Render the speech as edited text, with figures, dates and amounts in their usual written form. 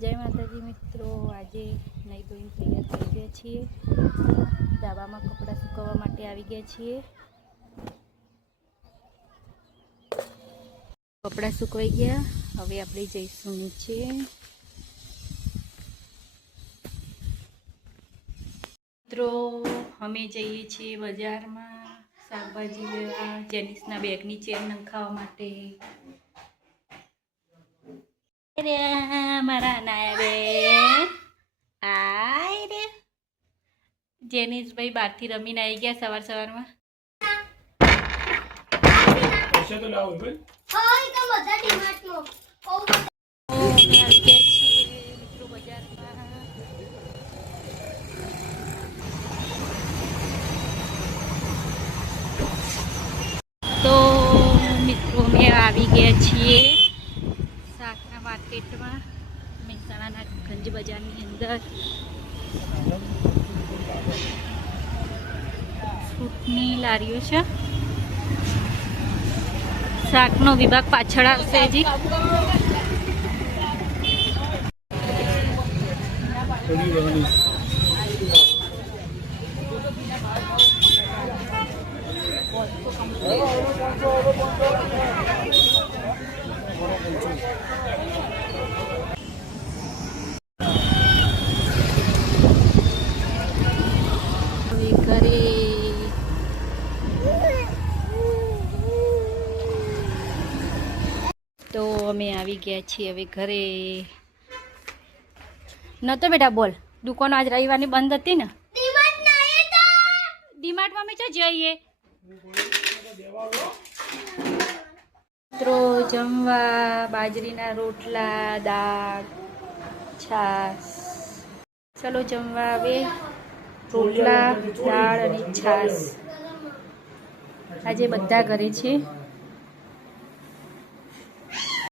જય માતાજી મિત્રો, આજે નહીં ધોઈને તૈયાર થઈ ગયા છીએ। ધાબામાં કપડાં સુકવવા માટે આવી ગયા છીએ। કપડાં સુકવાઈ ગયા, હવે આપણે જઈશું નીચે। મિત્રો અમે જઈએ છીએ બજારમાં શાકભાજી લેવા, જેનિસના બેગની ચેન નંખાવા માટે। મારા નાયા બેન આય રે, જેનિસભાઈ બહારથી રમીને આવી ગયા સવારમાં। તો મિત્રો અમે આવી ગયા છીએ શાકના માર્કેટમાં, મહેસાણાના ગંજ બજારની અંદર। ફ્રૂટની લારીઓ છે, શાકનો વિભાગ પાછળ આવશે હજી। તો અમે આવી ગયા છીએ હવે ઘરે। ન તો બેટા બોલ, દુકાનો આજ રવિવારની બંધ હતી ને? ડીમાર્ટમાં અમે ક્યાં જઈએ? મિત્રો જમવા બાજરીના રોટલા, દાળ, છાશ। ચલો જમવા આવે, રોટલા, દાળ અને છાશ। આજે બધા ઘરે છે।